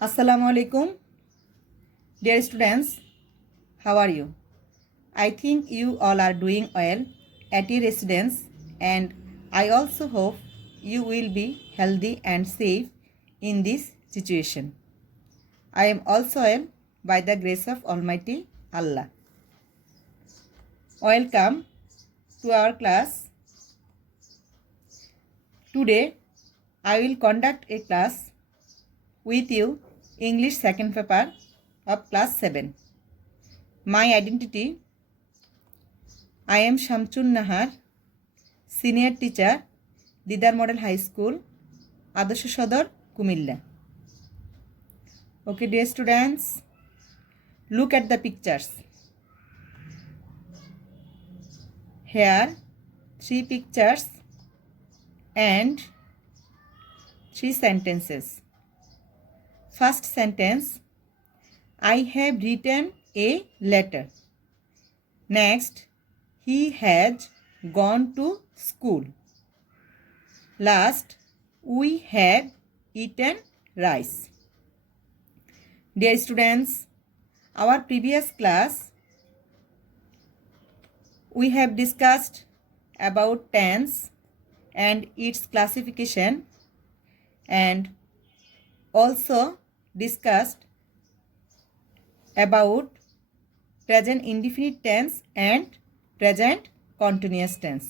Assalamu alaikum. Dear students, how are you? I think you all are doing well at your residence, and I also hope you will be healthy and safe in this situation. I am also well by the grace of Almighty Allah. Welcome to our class. Today I will conduct a class with you English second paper of class 7. My identity: I am Shamchun Nahar, senior teacher, Didar Model High School, Adarsh Sodor, Kumilla. Okay, dear students, look at the pictures. Here, 3 pictures and 3 sentences. First sentence: I have written a letter. Next, he has gone to school. Last, we have eaten rice. Dear students, our previous class we have discussed about tense and its classification, and also discussed about present indefinite tense and present continuous tense.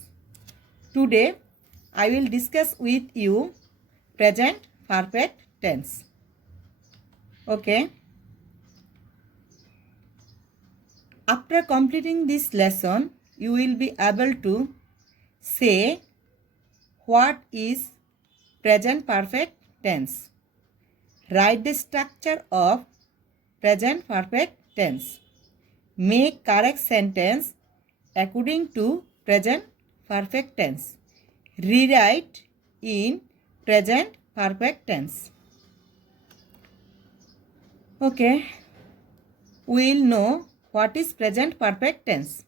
Today I will discuss with you present perfect tense. Okay. After completing this lesson, you will be able to say what is present perfect tense. Write the structure of present perfect tense. Make correct sentence according to present perfect tense. Rewrite in present perfect tense. Okay, we will know what is present perfect tense.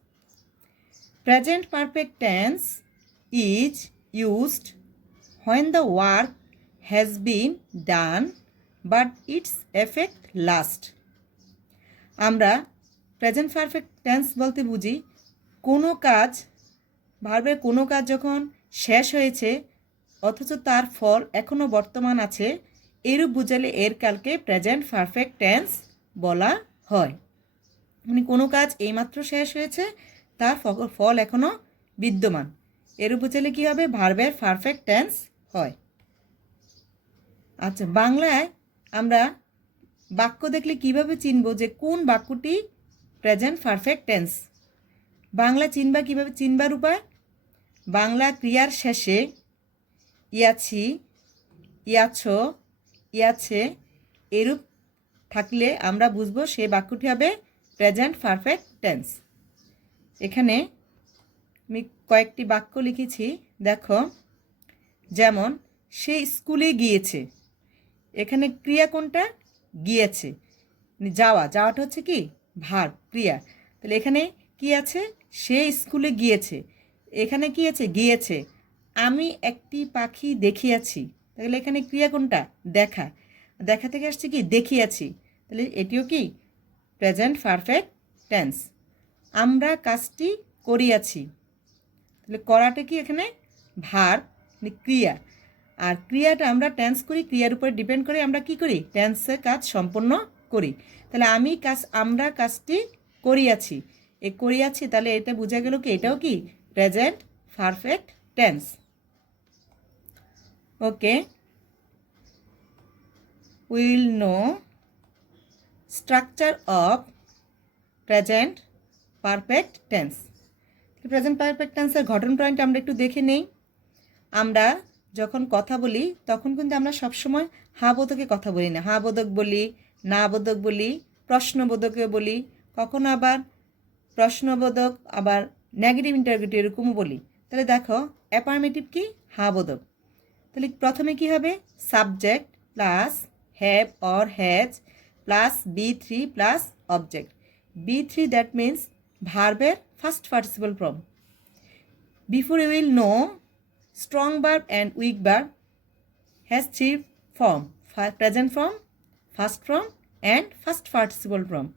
Present perfect tense is used when the work has been done but its effect lasts. আমরা present perfect tense বলতে বুঝি কোনো কাজ, ভার্বের কোনো কাজ যখন শেষ হয়েছে অথচ তার ফল এখনও বর্তমান আছে, এরূপ বুঝালে এর কালকে প্রেজেন্ট পারফেক্ট টেন্স বলা হয়। মানে কোনো কাজ এইমাত্র শেষ হয়েছে, তার ফল এখনও বিদ্যমান, এরূপ বুঝালে কী হবে? ভার্বের পারফেক্ট টেন্স হয়। আচ্ছা, বাংলায় আমরা বাক্য দেখলে কিভাবে চিনব যে কোন বাক্যটি প্রেজেন্ট পারফেক্ট টেন্স? বাংলা চিনবার উপায়, বাংলা ক্রিয়ার শেষে ইয়াছি, ইয়াছ, ইয়াছে এরূপ থাকলে আমরা বুঝব সে বাক্যটি হবে প্রেজেন্ট পারফেক্ট টেন্স। এখানে আমি কয়েকটি বাক্য লিখেছি, দেখো। যেমন সে স্কুলে গিয়েছে, এখানে ক্রিয়া কোনটা? গিয়েছে, যাওয়াটা হচ্ছে কি ভার্ব, ক্রিয়া। তাহলে এখানে কি আছে? সে স্কুলে গিয়েছে, এখানে কি আছে? গিয়েছে। আমি একটি পাখি দেখিয়াছি, তাহলে এখানে ক্রিয়া কোনটা? দেখা, দেখা থেকে আসছে কি? দেখিয়াছি, তাহলে এটিও কি প্রেজেন্ট পারফেক্ট টেন্স। আমরা কাজটি করিয়াছি, তাহলে করাটা কি এখানে ভার্ব, ক্রিয়া। আর ক্রিয়াটা আমরা টেন্স করি, ক্রিয়ার উপরে ডিপেন্ড করে আমরা কি করি? টেন্সের কাজ সম্পন্ন করি। তাহলে আমরা কাজটি করিয়াছি, করিয়াছি, তাহলে এটা বোঝা গেল কি এটাও কি present perfect tense. Okay, will know structure of present perfect tense. Present perfect টেন্সের গঠন পয়েন্ট আমরা একটু দেখে নেই। আমরা যখন কথা বলি তখন কিন্তু আমরা সবসময় হা বোধকে কথা বলি না, হা বোধক বলি, না বোধক বলি, প্রশ্নবোধকে বলি, কখনো আবার প্রশ্নবোধক, আবার নেগেটিভ ইন্টারগেটিভ এরকমও বলি। তাহলে দেখো অ্যাফার্মেটিভ কি? হা বোধক। তাহলে প্রথমে কি হবে? Subject plus have or has plus B3 plus object. B3 that means ভার্বের first participle form. Before you will know strong verb and weak verb has 3 form: present form, first form and first participle form.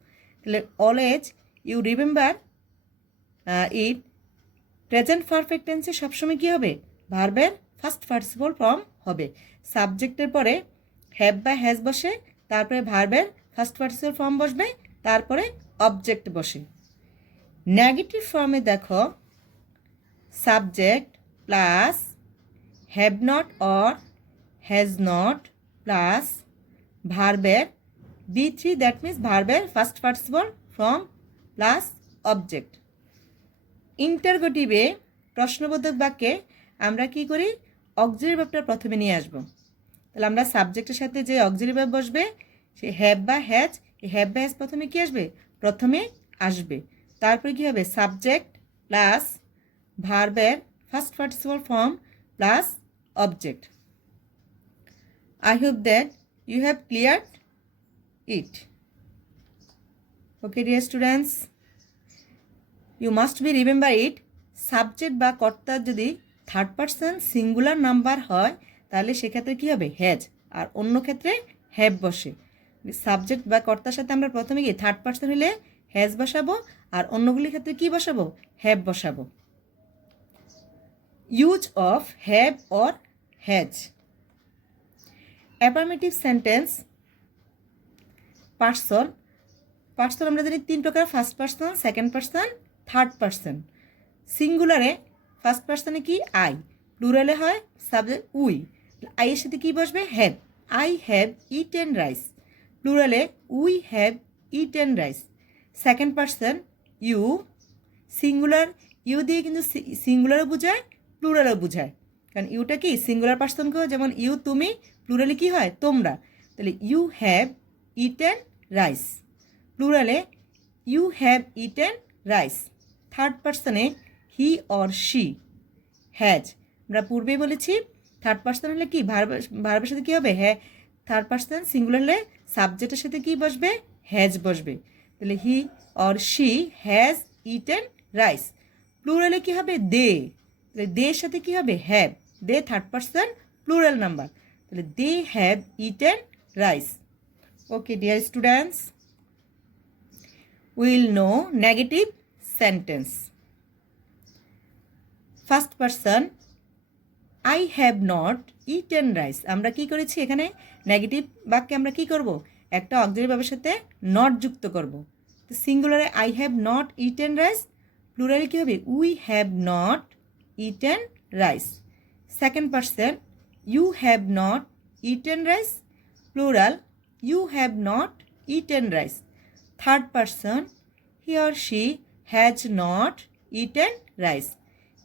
তাহলে always you remember it, present perfect টেন্সে সবসময় কী হবে? ভার্বের first participle form হবে। সাবজেক্টের পরে have বা has বসে, তারপরে ভার্বের ফার্স্ট পার্টিসিপল ফর্ম বসবে, তারপরে অবজেক্ট বসে। নেগেটিভ ফর্মে দেখো subject plus have not or has not plus ভার্বের B3, দ্যাট মিন্স ভার্বের first participle form plus object. ইন্টারগেটিভে প্রশ্নবোধক বাক্যে আমরা কি করি? অক্সিলারি ভার্বটা প্রথমে নিয়ে আসব। তাহলে আমরা সাবজেক্টের সাথে যে অক্সিলারি ভার্ব বসবে সে হ্যাভ বা হ্যাজ, এই হ্যাভ বা হ্যাজ প্রথমে কি আসবে? প্রথমে আসবে। তারপরে কি হবে? সাবজেক্ট প্লাস ভার্বের first participle form plus object. I hope that you have cleared it. Okay, dear students, you must be remember it. Subject বা কর্তার যদি থার্ড পারসন সিঙ্গুলার নাম্বার হয় তাহলে সেক্ষেত্রে কী হবে? হ্যাজ, আর অন্য ক্ষেত্রে হ্যাভ বসে। সাবজেক্ট বা কর্তার সাথে আমরা প্রথমে কি থার্ড পারসন হলে হ্যাজ বসাবো, আর অন্যগুলির ক্ষেত্রে কি বসাবো? হ্যাভ বসাবো। Use of have or has. Affirmative sentence person আমরা জানি তিন প্রকার, first person, second person, third person. সিঙ্গুলারে ফার্স্ট পার্সনে কি? আই, প্লুরালে হয় সাবজেক্ট উই, আইয়ের সাথে কি বসবে? Have. I have eaten rice, প্লুরালে we have eaten rice. Second person you, singular you দিয়ে কিন্তু সিঙ্গুলারও বোঝায় প্লুরালও বোঝায়, কারণ ইউটা কি সিঙ্গুলার পার্সনকেও, যেমন ইউ তুমি, প্লুরালে কি হয়? তোমরা। তাহলে ইউ হ্যাভ ইটেন রাইস, প্লুরালে you have eaten rice. Third পার্সনে হি অর শি হ্যাজ। আমরা পূর্বেই বলেছি থার্ড পার্সন হলে কি ভার্বের সাথে কী হবে? হ্যাঁ, থার্ড পার্সন সিঙ্গুলার হলে সাবজেক্টের সাথে কি বসবে? হ্যাজ বসবে। তাহলে he or she has eaten rice. প্লুরালে কি হবে? দে, তাহলে দে এর সাথে কি হবে? Have. They third person plural number, তাহলে they have eaten rice. Okay dear students, will know negative sentence. First person I have not eaten rice. আমরা কি করেছি এখানে? নেগেটিভ বাক্যে আমরা কি করব? একটা অক্সিলারি ভার্বের সাথে নট যুক্ত করব। তো সিঙ্গুলারে I have not eaten rice, প্লুরালে কি হবে? We have not eaten rice. Second person you have not eaten rice, plural you have not eaten rice. Third person he or she has not eaten rice,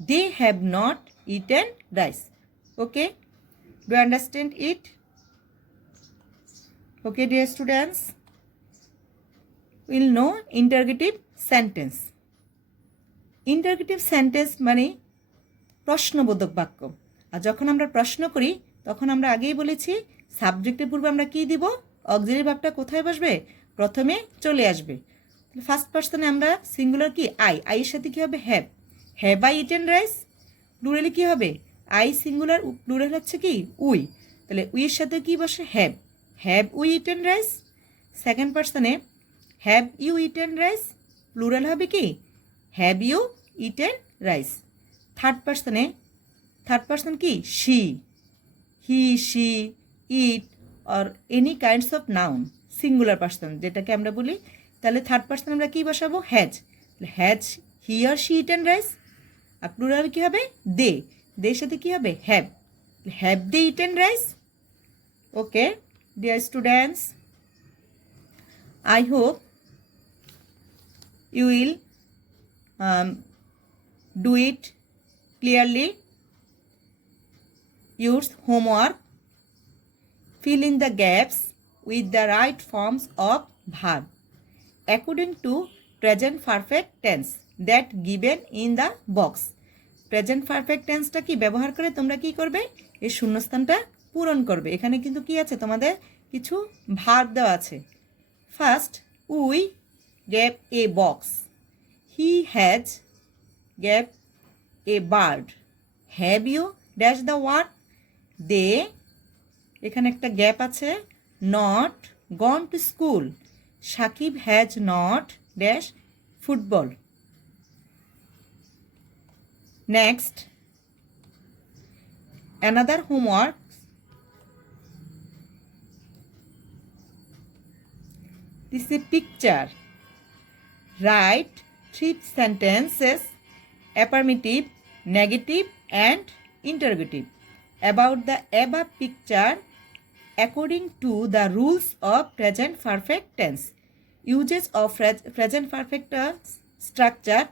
they have not eaten rice. Okay, do you understand it? Okay dear students, we'll know interrogative sentence. Interrogative sentence মানে প্রশ্নবোধক বাক্য। আর যখন আমরা প্রশ্ন করি তখন আমরা আগেই বলেছি সাবজেক্টের পূর্বে আমরা কি দিব? অক্সিলারি ভার্বটা কোথায় বসবে? প্রথমে চলে আসবে। ফার্স্ট পার্সনে আমরা সিঙ্গুলার কি আইয়ের সাথে কি হবে? Have. Have I eaten rice, প্লুরালে কি হবে? আই সিঙ্গুলার, প্লুরাল হচ্ছে কি উই, তাহলে উইয়ের সাথে কি বসে? Have. Have we eaten rice. Second পার্সনে have you eaten rice, plural হবে কি? Have you eaten rice. Third person কি? She, he she it or any kinds of noun, singular person যেটাকে আমরা বলি। তাহলে থার্ড পার্সন আমরা কি বসাবো? Has. Has he or she eaten rice, আর প্লুরাল কি হবে? দে। দের সাথে কি হবে? Have. Have they eaten rice. Okay dear students, I hope you will do it clearly. Use homework. Fill in the gaps with the right forms of verb according to present perfect tense that given in the box. Present perfect টেন্সটা কি ব্যবহার করে তোমরা কি করবে? এই শূন্যস্থানটা পূরণ করবে। এখানে কিন্তু কি আছে? তোমাদের কিছু ভার্ব দেওয়া আছে। First, we gave a box. He has gave a bird. Have you dash the word? They, এখানে একটা গ্যাপ আছে, not gone to school. Shakib has not dash football. Next, another homework. This is a picture. Write 3 sentences, affirmative, negative, and interrogative, about the above picture according to the rules of present perfect tense. Uses of present perfect structure.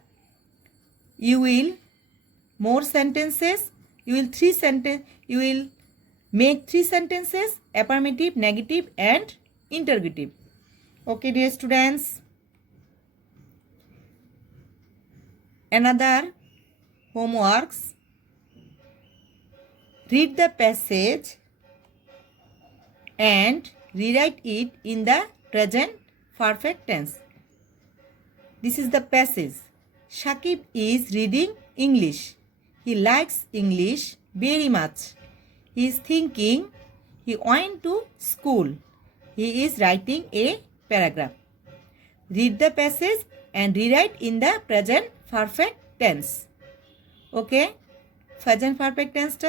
You will more sentences. You will make 3 sentences, affirmative, negative, and interrogative. Okay, dear students. Another homeworks. Read the passage and rewrite it in the present perfect tense. This is the passage. Shakib is reading English. He likes English very much. He is thinking he went to school. He is writing a paragraph. Read the passage and rewrite in the present perfect tense. Okay? Present perfect টেন্সটা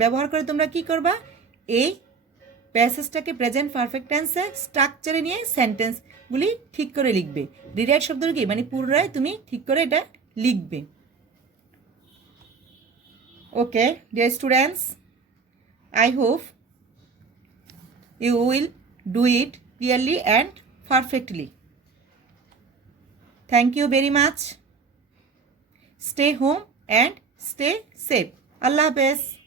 ব্যবহার করে তোমরা কি করবা, এই প্যাসেজটাকে present perfect টেন্সে স্ট্রাকচারে নিয়ে সেন্টেন্সগুলি ঠিক করে লিখবে। রিরাইট শব্দটা কি, মানে পুনরায় তুমি ঠিক করে এটা লিখবে। Okay dear students, I hope you will do it clearly and perfectly. Thank you very much. Stay home and stay safe. Allah Hafiz.